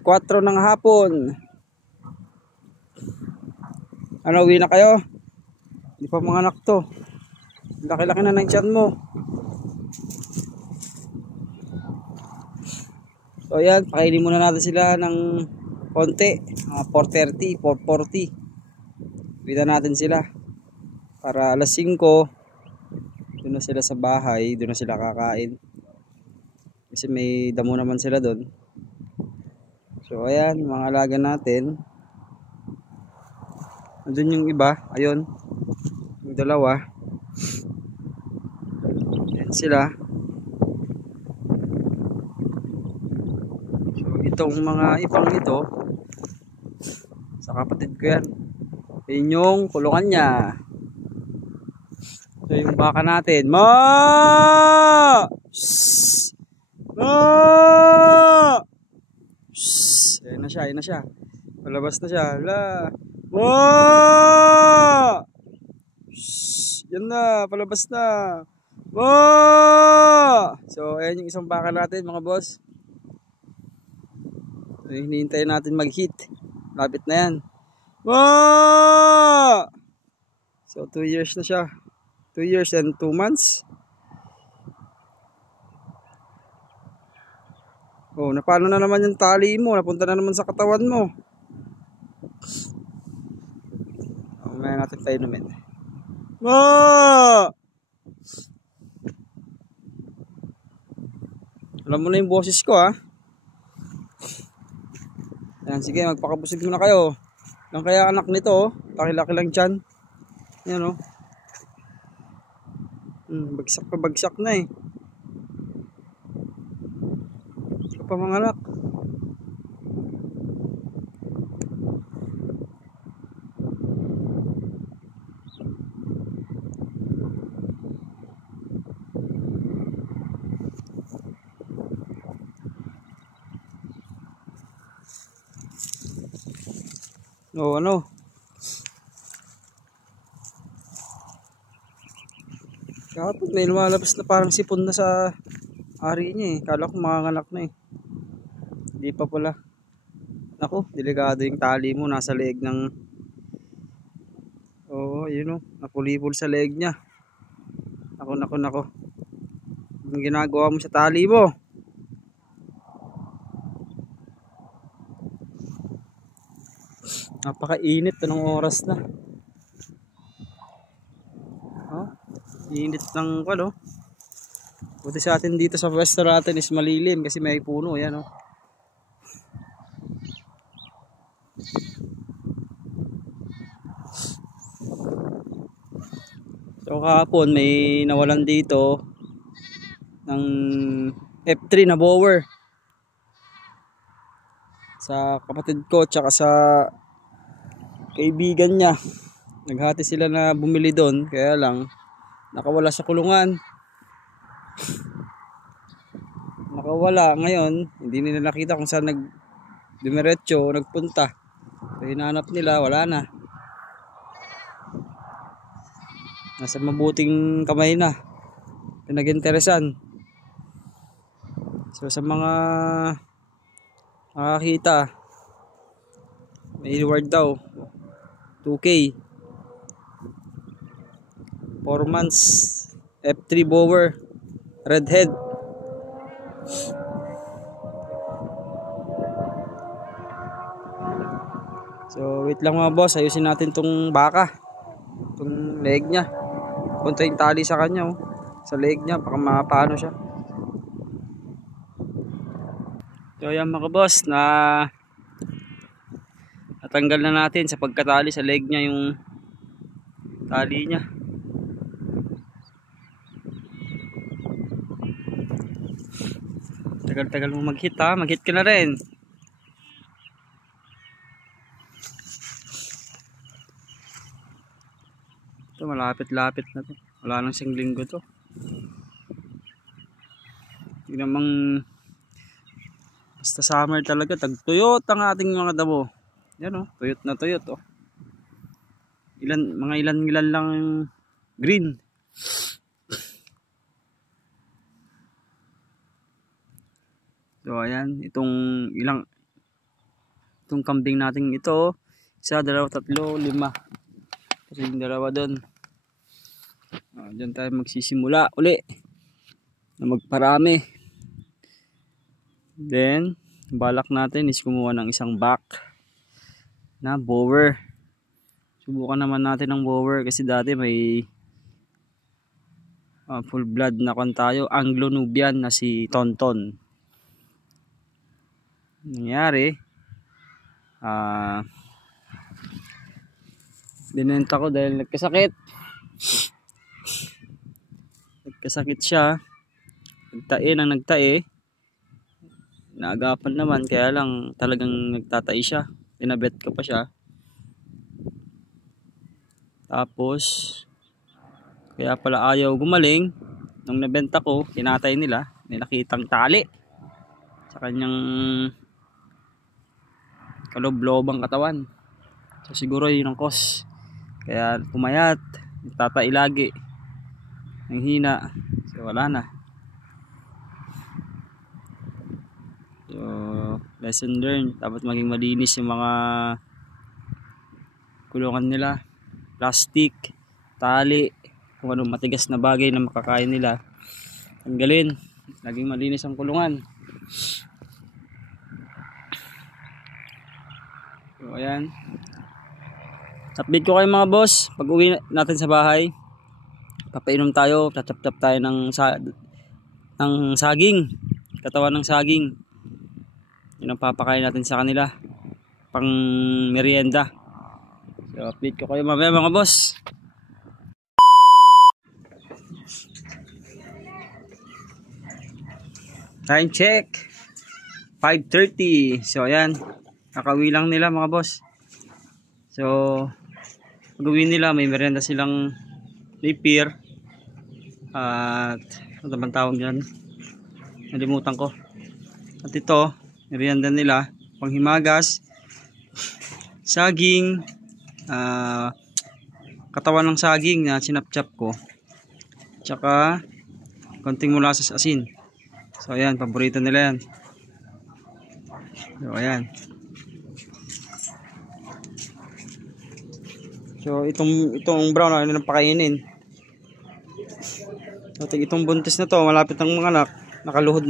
4 ng hapon. Ano, uwi na kayo? Hindi pa mga anak to. Laki-laki na ng tiyan mo. So ayan, pakainin muna natin sila ng konti. 4:30, 4:40. Uwi na natin sila. Para alas 5, doon na sila sa bahay, doon na sila kakain. Kasi may damo naman sila doon. So ayan, mga alaga natin. Andun yung iba, ayun. Yung dalawa. Ayan sila. So itong mga ibang ito, sa kapatid ko yan. Yun yung kulungan niya. So yung baka natin. Ma! Shhh! Ma! Shhh! Ayan na siya, ayan na siya. Palabas na siya. La! Ma! Shhh! Yan na, palabas na. Ma! So ayan yung isang baka natin mga boss. So, hinihintay natin mag-hit. Lapit na yan. Ma! So 2 years na siya. 2 years and 2 months. Oh, napano na naman yung tali mo. Napunta na naman sa katawan mo. Mamaya natin painumin. Ma! Alam mo na yung boses ko, ha. Ayan, sige, magpakabusog muna kayo. Lang kaya anak nito, oh. Laki-laki lang dyan. Ayan, oh. Bagsak pa bagsak na eh. Ito pa mga anak. O ano? Kapag may lumalabas na parang sipon na sa ari niya eh. Kala ko manganganak na eh. Hindi pa pala. Naku, delikado yung tali mo. Nasa leeg ng... Oo, yun o. Napulipol sa leeg niya. Naku, naku, naku. Anong ginagawa mo sa tali mo? Napakainit. Anong oras na? Oh, init ng ano. Buti sa atin dito sa pwesto natin is malilim kasi may puno. Yan o. So kahapon may nawalan dito ng F3 na bower sa kapatid ko tsaka sa kaibigan niya. Naghati sila na bumili doon, kaya lang nakawala sa kulungan. Nakawala ngayon, hindi nila nakita kung saan dumiretso nagpunta. So hinanap nila, wala na. Nasa mabuting kamay na. Pinag-interesan. So sa mga makakita, may reward daw. 2K. 4 months. F3 bower. Redhead. So wait lang mga boss. Ayusin natin tong baka. Itong leg niya. Punta yung tali sa kanya. Oh. Sa leg niya. Baka mapano siya. So ayan mga boss. Natanggal na natin sa pagkatali sa leg niya yung tali niya. Tagal-tagal mo mag-hit ha. Mag-hit ka na rin. Ito malapit-lapit na to. Wala nang isang linggo to. Hindi namang basta summer talaga. Tagtuyot ang ating mga damo. Yan o. Tuyot na tuyot o. Mga ilan lang green. So ayan, itong itong kambing natin ito. 1, 2, 3, 5. Kasi yung dalawa doon. Diyan tayo magsisimula uli na magparami. Then balak natin is kumuha ng isang back na bower. Subukan naman natin ng bower kasi dati may full blood na kon tayo, Anglo-Nubian na si Tonton. Nangyari binenta ko dahil nagkasakit siya, nagtae, naagapan naman, kaya lang talagang nagtatai siya, tinabet ko pa siya. Tapos kaya pala ayaw gumaling. Nung nabenta ko, kinatay nila, may nakitang tali sa kanyang kalob-lobang katawan. So siguro yun ang cause, kaya pumayat, nagtatai lagi, ang hina. So wala na. So lesson learned, dapat maging malinis yung mga kulungan nila. Plastic, tali, kung anong matigas na bagay na makakain nila, tanggalin. Laging malinis ang kulungan. So ayan, update ko kayo mga boss. Pag uwi natin sa bahay, papainom tayo, tatap-tap tayo ng saging, katawan ng saging. Yun ang papakain natin sa kanila pang merienda. So update ko kayo mamaya mga boss. Time check 5:30. So ayan, nakauwi lang nila mga boss. So pag uwi nila, may merienda silang lipir at ano naman tawag dyan, nalimutan ko. At ito, merienda nila panghimagas, saging, katawan ng saging na sinapchap ko, tsaka konting molasses asin. So ayan, paborito nila yan. So ayan. So itong brown na nilang pakainin. So itong buntis na to, malapit ng mga anak, nakaluhod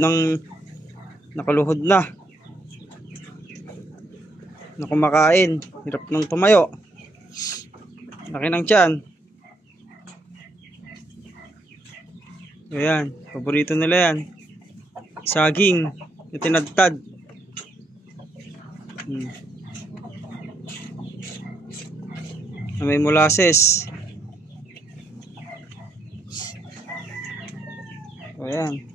na kumakain, hirap nang tumayo, laki ng tiyan. So ayan, paborito nila yan, saging na tinadtad. Na may molasses. So ayan,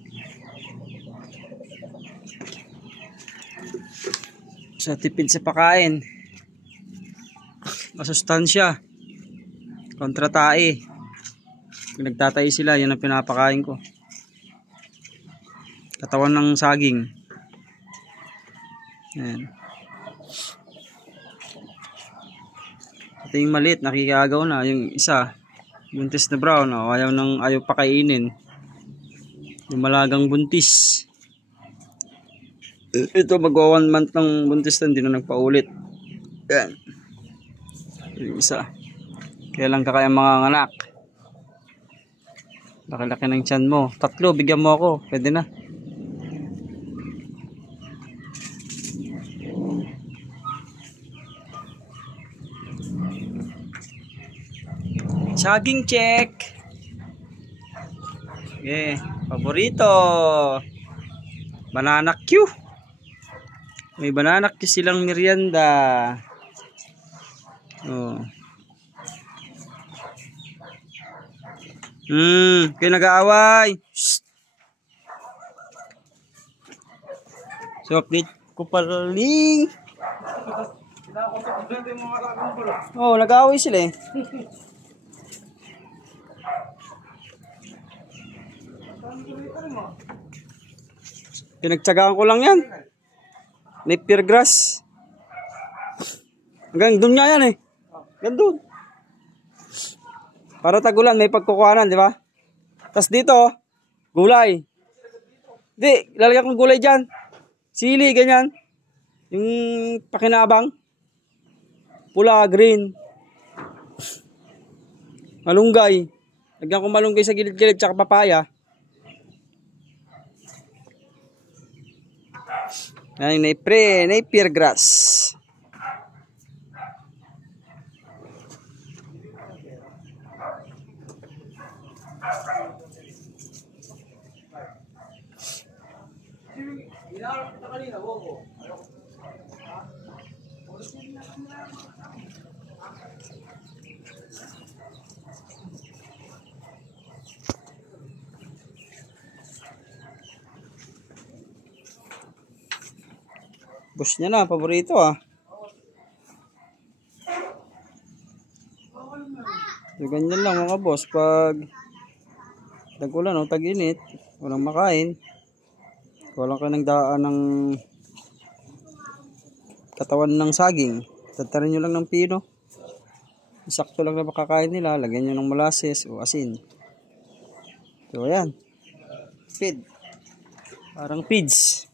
sa tipid sa pagkain, masustansya kontra tae. Nagtatay sila, yan ang pinapakain ko, katawan ng saging. Ayan. Ito yung maliit, nakikagaw na. Yung isa, buntis na brown, ayaw pakainin. Yung malagang buntis, ito magwa 1 month ng buntis na, hindi na nagpaulit. Ayan. Yung isa, kaya lang kakayang mga anak. Laki-laki ng tiyan mo. 3, bigyan mo ako, pwede na. Saging check. Okay, paborito. Banana Q. May banana Q silang merienda. Oh. Kayo nag-aaway. So update ko paling. Oh, nag-aaway sila eh. Pinagtsagaan ko lang yan. Napier grass. Hanggang doon nga yan eh. Hanggang doon. Para tagulan, may pagkukuhanan, di ba? Tapos dito, gulay. Di, lalagyan kong gulay dyan. Sili, ganyan. Yung pakinabang. Pula, green. Malunggay. Lagyan ko malunggay sa gilid-gilid tsaka papaya. Yan yung napier grass. Bush niya na, paborito ah. So, ganyan lang mga boss, pag tag-ulan o tag-init, walang makain, walang ka ng daan ng katawan ng saging, tatarin nyo lang ng pino. Sakto lang na makakain nila, lagyan nyo ng molasses o asin. So ayan, feed, parang feeds.